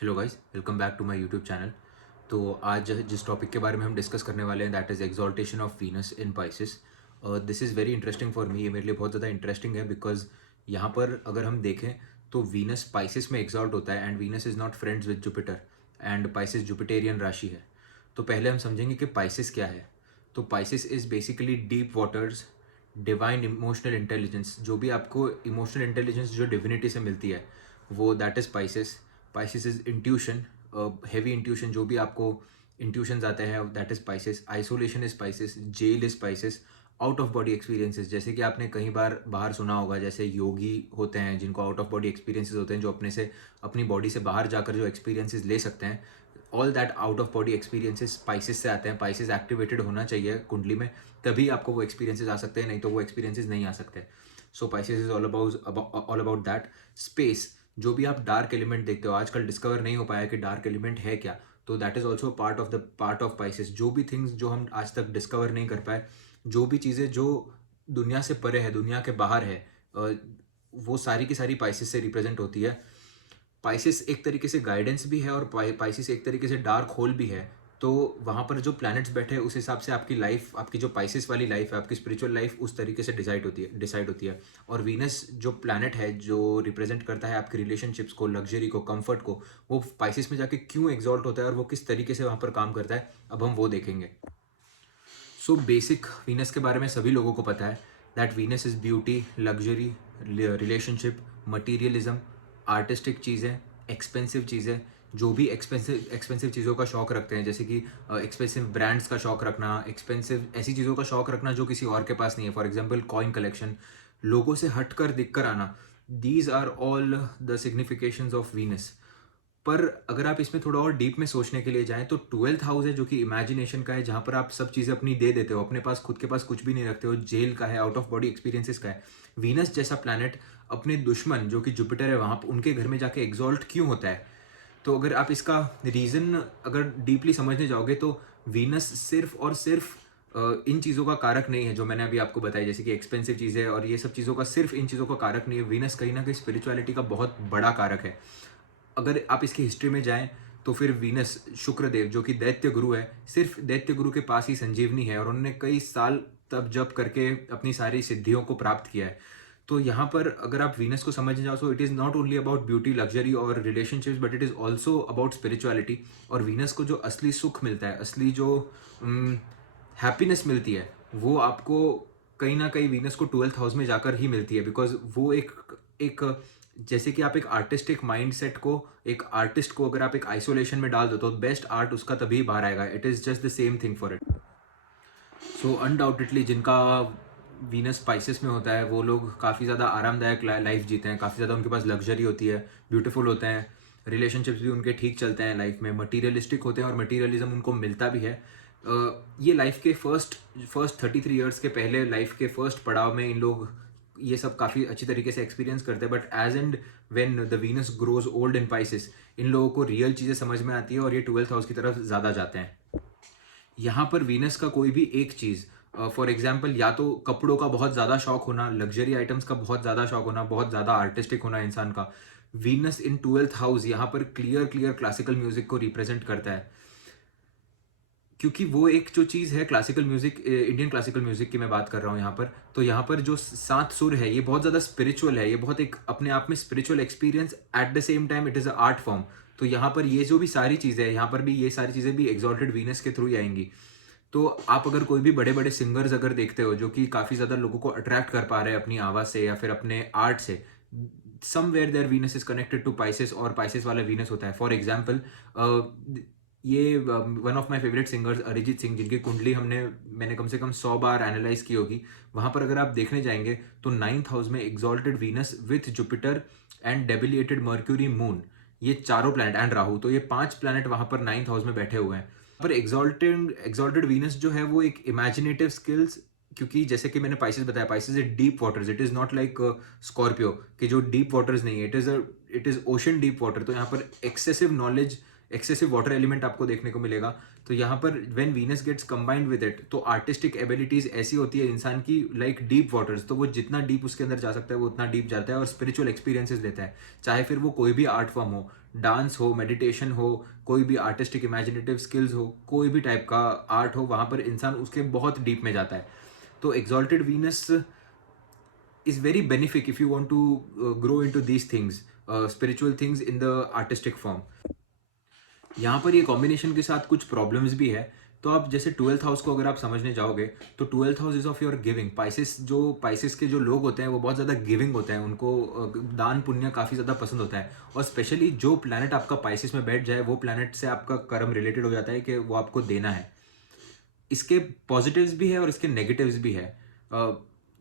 Hello guys, welcome back to my YouTube channel. तो आज जिस टॉपिक के बारे में हम डिस्कस करने वाले हैं that is exaltation of Venus in Pisces. This is very interesting for me. ये मेरे लिए बहुत ज़्यादा इंटरेस्टिंग है बिकॉज यहाँ पर अगर हम देखें तो वीनस पाइसेस में एक्सॉल्ट होता है and Venus is not friends with Jupiter and Pisces Jupiterian राशि है। तो पहले हम समझेंगे कि पाइसेस क्या है। तो Pisces is basically deep waters divine emotional intelligence. जो भी आपको इमोशनल इंटेलिजेंस जो डिविनिटी से मिलती है वो that is Pisces. Pisces is intuition, heavy intuition. जो भी आपको इंट्यूशंस आते हैं that is Pisces. Isolation is Pisces, jail is Pisces. Out of body experiences, जैसे कि आपने कई बार बाहर सुना होगा, जैसे योगी होते हैं जिनको आउट ऑफ बॉडी एक्सपीरियंसेस होते हैं, जो अपनी बॉडी से बाहर जाकर जो एक्सपीरियंसेस ले सकते हैं। All that out of body experiences Pisces से आते हैं। पाइसेस एक्टिवेटेड होना चाहिए कुंडली में, तभी आपको वो एक्सपीरियंसेस आ सकते हैं, नहीं तो वो एक्सपीरियंसेस नहीं आ सकते। So Pisces is all about that. Space, जो भी आप डार्क एलिमेंट देखते हो, आजकल डिस्कवर नहीं हो पाया कि डार्क एलिमेंट है क्या, तो that is also part of Pisces. जो भी थिंग्स जो हम आज तक डिस्कवर नहीं कर पाए, जो भी चीज़ें जो दुनिया से परे है, दुनिया के बाहर है, अ, वो सारी की सारी पाइसेस से रिप्रेजेंट होती है। पाइसेस एक तरीके से गाइडेंस भी है और पाइसेस एक तरीके से डार्क होल भी है। तो वहाँ पर जो प्लैनेट्स बैठे हैं उस हिसाब से आपकी लाइफ, आपकी जो पाइसेस वाली लाइफ है, आपकी स्पिरिचुअल लाइफ उस तरीके से डिसाइड होती है। और वीनस जो प्लैनेट है जो रिप्रेजेंट करता है आपकी रिलेशनशिप्स को, लग्जरी को, कंफर्ट को, वो पाइसेस में जाके क्यों एग्जॉल्ट होता है और वो किस तरीके से वहाँ पर काम करता है, अब हम वो देखेंगे। सो बेसिक वीनस के बारे में सभी लोगों को पता है that Venus is beauty, luxury, relationship, materialism, artistic चीज़ें, एक्सपेंसिव चीज़ें। जो भी एक्सपेंसिव एक्सपेंसिव चीज़ों का शौक रखते हैं, जैसे कि एक्सपेंसिव ब्रांड्स का शौक रखना, एक्सपेंसिव ऐसी चीज़ों का शौक रखना जो किसी और के पास नहीं है। फॉर एग्जाम्पल कॉइन कलेक्शन, लोगों से हट कर दिख कर आना, these are all the significations of Venus. पर अगर आप इसमें थोड़ा और डीप में सोचने के लिए जाएं तो 12th हाउस है जो कि इमेजिनेशन का है, जहां पर आप सब चीज़ें अपनी दे देते हो, अपने पास खुद के पास कुछ भी नहीं रखते हो। जेल का है, आउट ऑफ बॉडी एक्सपीरियंसेस का है। वीनस जैसा प्लैनेट अपने दुश्मन जो कि जुपिटर है वहां उनके घर में जाके एग्जॉल्ट क्यों होता है? तो अगर आप इसका रीज़न अगर डीपली समझने जाओगे तो वीनस सिर्फ और सिर्फ इन चीज़ों का कारक नहीं है जो मैंने अभी आपको बताई, जैसे कि एक्सपेंसिव चीज़ें और ये सब चीज़ों का, सिर्फ इन चीज़ों का कारक नहीं है। वीनस कहीं ना कहीं स्पिरिचुअलिटी का बहुत बड़ा कारक है। अगर आप इसकी हिस्ट्री में जाएं तो फिर वीनस, शुक्रदेव जो कि दैत्य गुरु है, सिर्फ दैत्य गुरु के पास ही संजीवनी है और उन्होंने कई साल तब जप करके अपनी सारी सिद्धियों को प्राप्त किया है। तो यहाँ पर अगर आप वीनस को समझने जाओ तो it is not only about beauty, luxury और relationships, but it is also about spirituality. और वीनस को जो असली सुख मिलता है, असली जो हैप्पीनेस मिलती है, वो आपको कहीं ना कहीं वीनस को 12th हाउस में जाकर ही मिलती है। बिकॉज वो एक जैसे कि आप एक आर्टिस्टिक माइंडसेट को, एक आर्टिस्ट को अगर आप एक आइसोलेशन में डाल दो तो बेस्ट आर्ट उसका तभी बाहर आएगा। It is just the same thing for it. So undoubtedly जिनका वीनस स्पाइसेस में होता है वो लोग काफ़ी ज़्यादा आरामदायक लाइफ जीते हैं, काफ़ी ज़्यादा उनके पास लग्जरी होती है, ब्यूटीफुल होते हैं, रिलेशनशिप्स भी उनके ठीक चलते हैं लाइफ में, मटीरियलिस्टिक होते हैं और मटीरियलिज्म उनको मिलता भी है। ये लाइफ के फर्स्ट 33 ईयर्स के पहले, लाइफ के फर्स्ट पड़ाव में इन लोग ये सब काफ़ी अच्छी तरीके से एक्सपीरियंस करते हैं। But as and when the Venus grows old in Pisces, इन लोगों को रियल चीज़ें समझ में आती है और ये 12th हाउस की तरफ ज़्यादा जाते हैं। यहाँ पर वीनस का कोई भी एक चीज़, फॉर एग्जाम्पल या तो कपड़ों का बहुत ज़्यादा शौक होना, लग्जरी आइटम्स का बहुत ज़्यादा शौक होना, बहुत ज़्यादा आर्टिस्टिक होना इंसान का, वीनस इन 12th हाउस यहाँ पर क्लियर क्लियर क्लासिकल म्यूजिक को रिप्रेजेंट करता है। क्योंकि वो एक जो चीज़ है classical music, Indian classical music की मैं बात कर रहा हूँ यहाँ पर, तो यहाँ पर जो सात सुर है ये बहुत ज़्यादा स्पिरिचुअल है, ये बहुत एक अपने आप में spiritual experience, at the same time it is a art form. तो यहाँ पर ये जो भी सारी चीज़ें हैं, यहाँ पर भी ये सारी चीज़ें भी एग्जॉल्टेड वीनस के थ्रू ही आएंगी। तो आप अगर कोई भी बड़े बड़े सिंगर्स अगर देखते हो जो कि काफ़ी ज़्यादा लोगों को अट्रैक्ट कर पा रहे हैं अपनी आवाज़ से या फिर अपने आर्ट से, somewhere there Venus is connected to Pisces और पाइसेस वाला वीनस होता है। फॉर एग्जाम्पल ये one of my favourite singers Arijit Singh, जिनकी कुंडली मैंने कम से कम 100 बार एनालाइज की होगी। वहाँ पर अगर आप देखने जाएंगे तो 9th हाउस में exalted Venus with Jupiter and debilitated Mercury moon, ये चारों प्लैनेट एंड राहु, तो ये 5 प्लैनेट वहाँ पर 9th हाउस में बैठे हुए हैं। पर एग्जॉल्टेड वीनस जो है वो एक इमेजिनेटिव स्किल्स, क्योंकि जैसे कि मैंने पाइसेस बताया, Pisces is deep waters, it is not like Scorpio कि जो डीप वाटर्स नहीं है, it is ocean deep water. तो यहाँ पर excessive knowledge, excessive water element आपको देखने को मिलेगा। तो यहाँ पर when Venus gets combined with it, तो आर्टिस्टिक एबिलिटीज ऐसी होती है इंसान की लाइक डीप वाटर्स, तो वो जितना डीप उसके अंदर जा सकता है वो उतना डीप जाता है और स्पिरिचुअल एक्सपीरियंसेस देता है। चाहे फिर वो कोई भी आर्ट फॉर्म हो, डांस हो, मेडिटेशन हो, कोई भी आर्टिस्टिक इमेजिनेटिव स्किल्स हो, कोई भी टाइप का आर्ट हो, वहाँ पर इंसान उसके बहुत डीप में जाता है। तो exalted Venus is very benefic if you want to grow into these things, spiritual things in the artistic form. यहाँ पर ये कॉम्बिनेशन के साथ कुछ प्रॉब्लम्स भी है। तो आप जैसे 12th हाउस को अगर आप समझने जाओगे तो 12th house is of your giving. Pisces के जो लोग होते हैं वो बहुत ज़्यादा गिविंग होते हैं, उनको दान पुण्य काफ़ी ज़्यादा पसंद होता है। और स्पेशली जो प्लैनेट आपका पाइसेस में बैठ जाए वो प्लैनेट से आपका कर्म रिलेटेड हो जाता है कि वो आपको देना है। इसके पॉजिटिव्स भी है और इसके नेगेटिव्स भी है।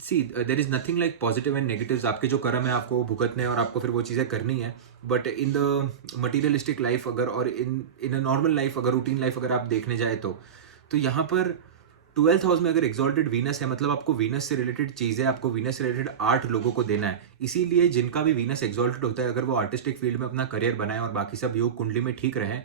See there is nothing like positive and negatives. आपके जो कर्म है आपको भुगतने हैं और आपको फिर वो चीज़ें करनी है। But in the materialistic life अगर, और इन अ नॉर्मल लाइफ अगर, रूटीन लाइफ अगर आप देखने जाए तो यहाँ पर 12th हाउस में अगर एक्सॉल्टेड वीनस है, मतलब आपको वीनस से रिलेटेड चीज़ें, आपको वीनस से रिलेटेड आर्ट लोगों को देना है। इसीलिए जिनका भी वीनस एक्सॉल्टेड होता है, अगर वो आर्टिस्टिक फील्ड में अपना करियर बनाए और बाकी सब योग कुंडली में ठीक रहे,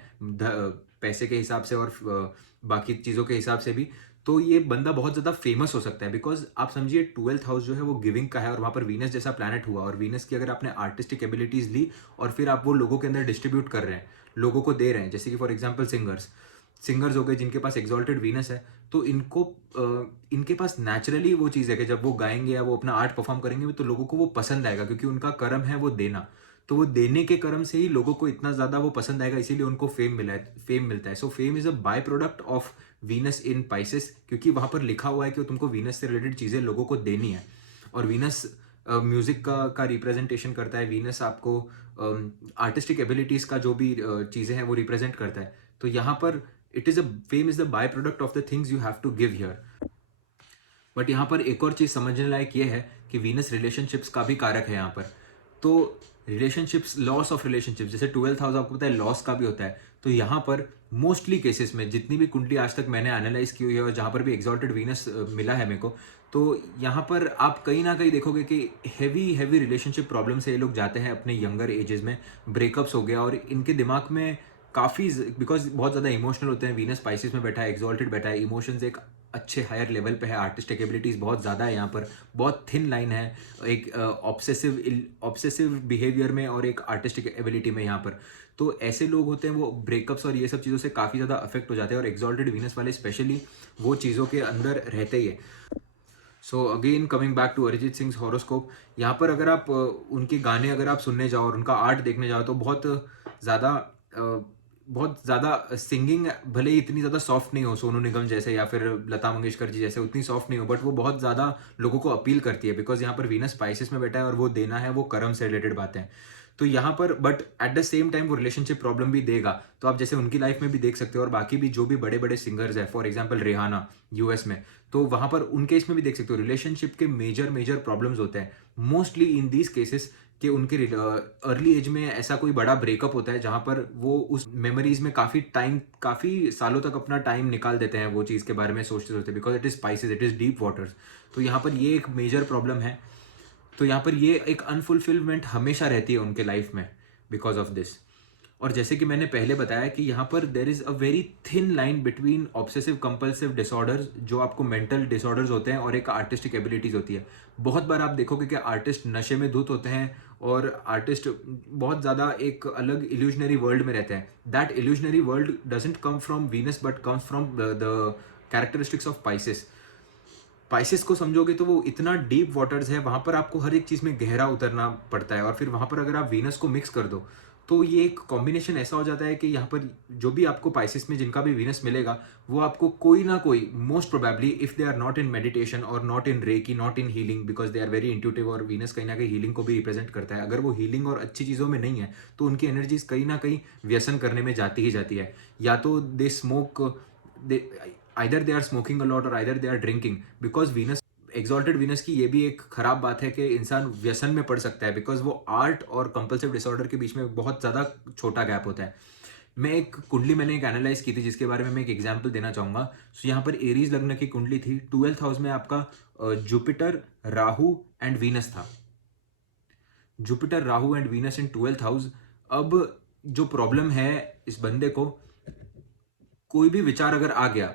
पैसे के हिसाब से और बाकी चीज़ों के हिसाब से भी, तो ये बंदा बहुत ज़्यादा फेमस हो सकता है। बिकॉज आप समझिए 12th हाउस जो है वो गिविंग का है और वहाँ पर वीनस जैसा प्लैनेट हुआ, और वीनस की अगर आपने आर्टिस्टिक एबिलिटीज़ ली और फिर आप वो लोगों के अंदर डिस्ट्रीब्यूट कर रहे हैं, लोगों को दे रहे हैं, जैसे कि फॉर एग्जाम्पल सिंगर्स हो गए जिनके पास एक्सॉल्टेड वीनस है, तो इनके पास नेचुरली वो चीज़ है कि जब वो गाएंगे या वो अपना आर्ट परफॉर्म करेंगे तो लोगों को वो पसंद आएगा, क्योंकि उनका कर्म है वो देना। तो वो देने के कर्म से ही लोगों को इतना ज़्यादा वो पसंद आएगा, इसीलिए उनको फेम मिलता है। So fame is a by product of Venus in Pisces, क्योंकि वहाँ पर लिखा हुआ है कि तुमको वीनस से रिलेटेड चीज़ें लोगों को देनी है। और वीनस म्यूजिक का रिप्रेजेंटेशन करता है। वीनस आपको आर्टिस्टिक एबिलिटीज़ का जो भी चीज़ें हैं वो रिप्रेजेंट करता है। तो यहाँ पर fame is the by product of the things you have to give here. But यहाँ पर एक और चीज़ समझने लायक ये है कि वीनस रिलेशनशिप्स का भी कारक है यहाँ पर। तो रिलेशनशिप्स, लॉस ऑफ रिलेशनशिप्स, जैसे 12th हाउस आपको पता है लॉस का भी होता है। तो यहाँ पर मोस्टली केसेस में जितनी भी कुंडली आज तक मैंने एनालाइज की हुई है और जहाँ पर भी एक्सॉल्टेड वीनस मिला है मेरे को, तो यहाँ पर आप कहीं ना कहीं देखोगे कि हैवी रिलेशनशिप प्रॉब्लम से ये लोग जाते हैं अपने यंगर एजेस में। ब्रेकअप्स हो गया और इनके दिमाग में काफ़ी, बिकॉज बहुत ज़्यादा इमोशनल होते हैं। वीनस स्पाइसिस में बैठा है, एक्सॉल्टेड बैठा है, इमोशंस एक अच्छे हायर लेवल पे है, आर्टिस्टिक एबिलिटीज़ बहुत ज़्यादा है यहाँ पर, बहुत थिन लाइन है एक ऑब्सेसिव बिहेवियर में और एक आर्टिस्टिक एबिलिटी में यहाँ पर। तो ऐसे लोग होते हैं वो ब्रेकअप्स और ये सब चीज़ों से काफ़ी ज़्यादा अफेक्ट हो जाते हैं, और एक्सॉल्टेड वीनस वाले स्पेशली वो चीज़ों के अंदर रहते ही है। So again coming back to Arijit Singh horoscope, यहाँ पर अगर आप उनके गाने अगर आप सुनने जाओ और उनका आर्ट देखने जाओ तो बहुत ज़्यादा सिंगिंग भले ही इतनी ज़्यादा सॉफ्ट नहीं हो, सोनू निगम जैसे या फिर लता मंगेशकर जी जैसे उतनी सॉफ्ट नहीं हो, बट वो बहुत ज़्यादा लोगों को अपील करती है। बिकॉज यहाँ पर वीनस स्पाइसेस में बैठा है और वो देना है, वो कर्म से रिलेटेड बातें हैं। तो यहाँ पर but at the same time वो रिलेशनशिप प्रॉब्लम भी देगा। तो आप जैसे उनकी लाइफ में भी देख सकते हो, और बाकी भी जो भी बड़े बड़े सिंगर्स हैं, फॉर एग्जाम्पल रिहाना यूएस में, तो वहाँ पर उनके इसमें भी देख सकते हो रिलेशनशिप के मेजर प्रॉब्लम्स होते हैं मोस्टली इन दीज केसेस, कि उनके अर्ली एज में ऐसा कोई बड़ा ब्रेकअप होता है जहाँ पर वो उस मेमोरीज में काफ़ी सालों तक अपना टाइम निकाल देते हैं वो चीज़ के बारे में सोचते सोचते, because it is spices, it is deep waters. तो यहाँ पर ये एक मेजर प्रॉब्लम है। तो यहाँ पर ये एक अनफुलफिलमेंट हमेशा रहती है उनके लाइफ में बिकॉज ऑफ दिस। और जैसे कि मैंने पहले बताया कि यहाँ पर there is a very thin line between obsessive compulsive disorders, जो आपको मेंटल डिसऑर्डर्स होते हैं, और एक आर्टिस्टिक एबिलिटीज़ होती है। बहुत बार आप देखोगे कि आर्टिस्ट नशे में धुत होते हैं और आर्टिस्ट बहुत ज़्यादा एक अलग इल्यूजनरी वर्ल्ड में रहते हैं। That illusionary world doesn't come from Venus but comes from the characteristics of Pisces को समझोगे तो वो इतना डीप वाटर्स है, वहाँ पर आपको हर एक चीज़ में गहरा उतरना पड़ता है। और फिर वहाँ पर अगर आप वीनस को मिक्स कर दो तो ये एक कॉम्बिनेशन ऐसा हो जाता है कि यहाँ पर जो भी आपको पाइसेस में जिनका भी वीनस मिलेगा, वो आपको कोई ना कोई, most probably if they are not in meditation और not in reiki, not in healing, because they are very intuitive, और वीनस कहीं ना कहीं हीलिंग को भी रिप्रेजेंट करता है। अगर वो हीलिंग और अच्छी चीज़ों में नहीं है तो उनकी एनर्जीज कहीं ना कहीं व्यसन करने में जाती ही जाती है। या तो they smoke, either they are smoking a lot और either they are drinking, because Venus, exalted Venus की ये भी एक खराब बात है कि इंसान व्यसन में पड़ सकता है, बिकॉज वो आर्ट और कंपल्सिव डिसऑर्डर के बीच में बहुत ज़्यादा छोटा गैप होता है। मैंने एक एनालाइज की थी जिसके बारे में मैं एक एग्जांपल देना चाहूँगा। सो यहाँ पर एरीज लग्न की कुंडली थी, 12th हाउस में आपका जुपिटर, राहु एंड वीनस था। Jupiter, Rahu and Venus in 12th house. अब जो प्रॉब्लम है इस बंदे को, कोई भी विचार अगर आ गया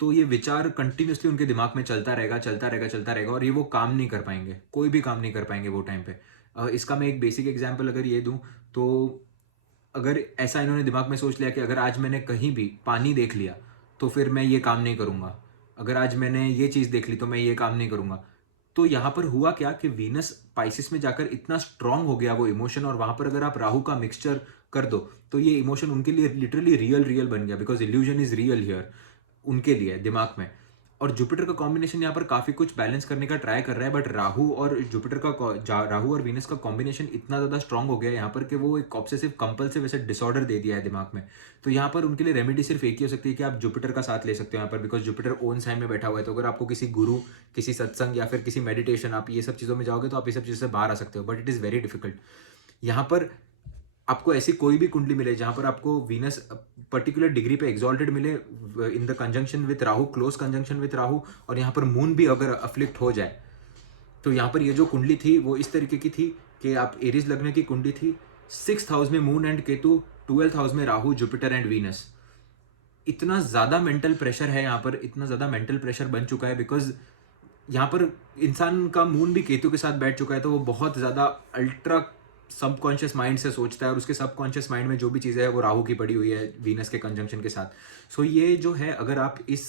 तो ये विचार कंटिन्यूअसली उनके दिमाग में चलता रहेगा, चलता रहेगा, चलता रहेगा, और ये वो काम नहीं कर पाएंगे, कोई भी काम नहीं कर पाएंगे वो टाइम पे। इसका मैं एक बेसिक एग्जांपल अगर ये दूं, तो अगर ऐसा इन्होंने दिमाग में सोच लिया कि अगर आज मैंने कहीं भी पानी देख लिया तो फिर मैं ये काम नहीं करूंगा, अगर आज मैंने ये चीज देख ली तो मैं ये काम नहीं करूंगा। तो यहां पर हुआ क्या कि वीनस पाइसिस में जाकर इतना स्ट्रांग हो गया वो इमोशन, और वहां पर अगर आप राहु का मिक्सचर कर दो तो ये इमोशन उनके लिए लिटरली रियल रियल बन गया, because illusion is real here उनके लिए दिमाग में। और जुपिटर का कॉम्बिनेशन यहाँ पर काफी कुछ बैलेंस करने का ट्राई कर रहा है, बट राहु और जुपिटर का राहु और वीनस का कॉम्बिनेशन इतना ज्यादा स्ट्रांग हो गया है यहाँ पर कि वो एक ऑब्सेसिव कंपल्सिव ऐसे डिसऑर्डर दे दिया है दिमाग में। तो यहाँ पर उनके लिए रेमेडी सिर्फ एक ही हो सकती है कि आप जुपिटर का साथ ले सकते हो यहाँ पर, बिकॉज जुपिटर ओन साइन में बैठा हुआ है। तो अगर आपको किसी गुरु, किसी सत्संग या फिर किसी मेडिटेशन, आप ये सब चीजों में जाओगे तो आप ये सब चीजों से बाहर आ सकते हो, but it is very difficult. यहाँ पर आपको ऐसी कोई भी कुंडली मिले जहां पर आपको वीनस पर्टिकुलर डिग्री पे एग्जॉल्टेड मिले in the conjunction with Rahu, close conjunction with Rahu, और यहाँ पर मून भी अगर अफ्लिक्ट हो जाए, तो यहाँ पर ये जो कुंडली थी वो इस तरीके की थी कि आप एरीज लगने की कुंडली थी, 6th हाउस में moon and Ketu, 12th house में राहु, जुपिटर एंड वीनस। इतना ज्यादा मेंटल प्रेशर है यहाँ पर, इतना ज्यादा मेंटल प्रेशर बन चुका है, बिकॉज यहाँ पर इंसान का मून भी केतु के साथ बैठ चुका है, तो वो बहुत ज्यादा अल्ट्रा सबकॉन्शियस माइंड से सोचता है, और उसके सबकॉन्शियस माइंड में जो भी चीज़ें है वो राहु की पड़ी हुई है वीनस के कंजंक्शन के साथ। सो ये जो है, अगर आप इस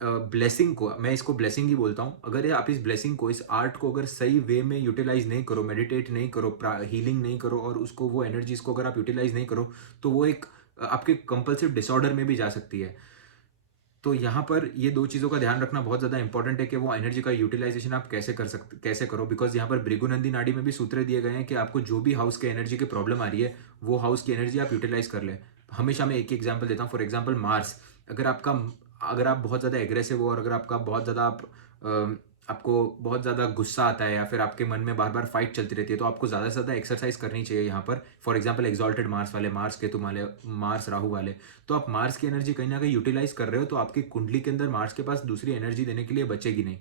ब्लेसिंग को, मैं इसको ब्लेसिंग ही बोलता हूँ, अगर आप इस ब्लेसिंग को, इस आर्ट को अगर सही वे में यूटिलाइज नहीं करो, मेडिटेट नहीं करो, हीलिंग नहीं करो, और उसको वो एनर्जीज को अगर आप यूटिलाइज नहीं करो, तो वो एक आपके कंपल्सिव डिसऑर्डर में भी जा सकती है। तो यहाँ पर ये दो चीज़ों का ध्यान रखना बहुत ज़्यादा इंपॉर्टेंट है कि वो एनर्जी का यूटिलाइजेशन आप कैसे करो, बिकॉज यहाँ पर भृगुनंदी नाड़ी में भी सूत्र दिए गए हैं कि आपको जो भी हाउस के एनर्जी की प्रॉब्लम आ रही है वो हाउस की एनर्जी आप यूटिलाइज कर ले। हमेशा मैं एक ही एग्जाम्पल देता हूँ, फॉर एग्जाम्पल मार्स। अगर आप बहुत ज़्यादा एग्रेसिव हो, और अगर आपका बहुत ज़्यादा आपको बहुत ज़्यादा गुस्सा आता है, या फिर आपके मन में बार बार फाइट चलती रहती है, तो आपको ज़्यादा से ज़्यादा एक्सरसाइज करनी चाहिए यहाँ पर। फॉर एग्जाम्पल एक्सॉल्टेड मार्स वाले, मार्स केतु वाले, मार्स राहु वाले, तो आप मार्स की एनर्जी कहीं ना कहीं यूटिलाइज कर रहे हो, तो आपकी कुंडली के अंदर मार्स के पास दूसरी एनर्जी देने के लिए बचेगी नहीं।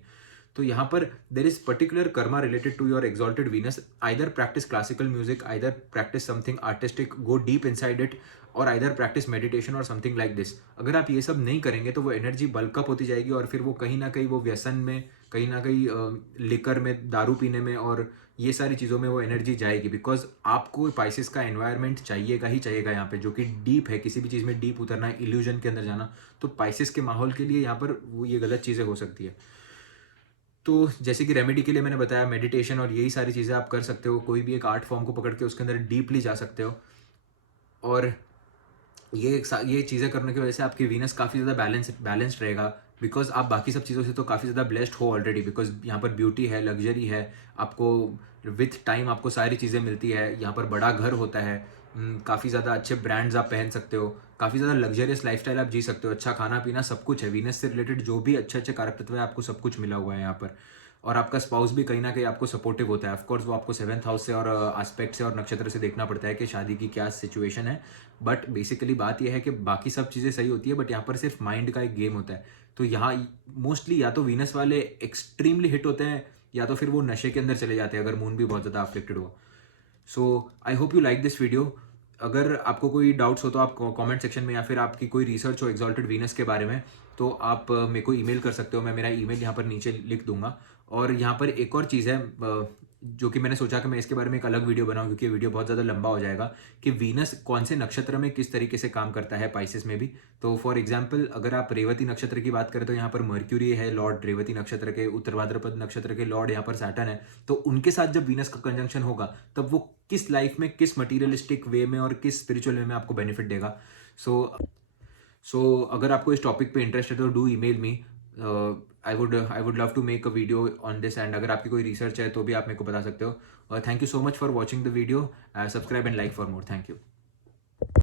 तो यहाँ पर there is particular karma related to your exalted Venus. Either practice classical music, either practice something artistic, go deep inside it, or either practice meditation or something like this. अगर आप ये सब नहीं करेंगे तो वो एनर्जी बल्कअप होती जाएगी, और फिर वो कहीं ना कहीं वो व्यसन में, कहीं ना कहीं लिकर में, दारू पीने में, और ये सारी चीज़ों में वो एनर्जी जाएगी। बिकॉज आपको पाइसेस का एनवायरनमेंट चाहिएगा ही चाहिएगा यहाँ पे, जो कि डीप है, किसी भी चीज़ में डीप उतरना है, इल्यूजन के अंदर जाना, तो पाइसेस के माहौल के लिए यहाँ पर वो ये गलत चीज़ें हो सकती है। तो जैसे कि रेमेडी के लिए मैंने बताया, मेडिटेशन और यही सारी चीज़ें आप कर सकते हो, कोई भी एक आर्ट फॉर्म को पकड़ के उसके अंदर डीपली जा सकते हो, और ये चीज़ें करने की वजह से आपकी वीनस काफ़ी ज़्यादा बैलेंस्ड रहेगा। बिकॉज आप बाकी सब चीज़ों से तो काफ़ी ज़्यादा ब्लेस्ड हो ऑलरेडी, बिकॉज यहाँ पर ब्यूटी है, लग्जरी है, आपको विथ टाइम आपको सारी चीज़ें मिलती है, यहाँ पर बड़ा घर होता है, काफ़ी ज़्यादा अच्छे ब्रांड्स आप पहन सकते हो, काफ़ी ज़्यादा लग्जरियस लाइफस्टाइल आप जी सकते हो, अच्छा खाना पीना सब कुछ है, वीनस से रिलेटेड जो भी अच्छे अच्छे कारक तत्व है आपको सब कुछ मिला हुआ है यहाँ पर। और आपका स्पाउस भी कहीं ना कहीं आपको सपोर्टिव होता है। ऑफकोर्स वो आपको 7th हाउस से और एस्पेक्ट से और नक्षत्र से देखना पड़ता है कि शादी की क्या सिचुएशन है, बट बेसिकली बात यह है कि बाकी सब चीज़ें सही होती है, बट यहाँ पर सिर्फ माइंड का एक गेम होता है। तो यहाँ मोस्टली या तो वीनस वाले एक्सट्रीमली हिट होते हैं, या तो फिर वो नशे के अंदर चले जाते हैं अगर मून भी बहुत ज़्यादा अफेक्टेड हो। So I hope you like this video. अगर आपको कोई डाउट्स हो तो आप कमेंट सेक्शन में, या फिर आपकी कोई रिसर्च हो एक्सॉल्टेड वीनस के बारे में, तो आप मेरे को ईमेल कर सकते हो, मैं मेरा ईमेल यहाँ पर नीचे लिख दूंगा। और यहाँ पर एक और चीज़ है जो कि मैंने सोचा कि मैं इसके बारे में एक अलग वीडियो बनाऊं, क्योंकि ये वीडियो बहुत ज़्यादा लंबा हो जाएगा, कि वीनस कौन से नक्षत्र में किस तरीके से काम करता है पाइसेस में भी। तो फॉर एग्जांपल अगर आप रेवती नक्षत्र की बात करें तो यहाँ पर मर्क्यूरी है लॉर्ड रेवती नक्षत्र के, उत्तर भाद्रपद नक्षत्र के लॉर्ड यहाँ पर सैटर्न है। तो उनके साथ जब वीनस का कंजंक्शन होगा तब वो किस लाइफ में, किस मटीरियलिस्टिक वे में और किस स्पिरिचुअल वे में आपको बेनिफिट देगा। सो अगर आपको इस टॉपिक पे इंटरेस्ट है तो do email me, I would love to make a video on this. And अगर आपकी कोई रिसर्च है तो भी आप मेरे को बता सकते हो। Thank you so much for watching the video, subscribe and like for more. Thank you.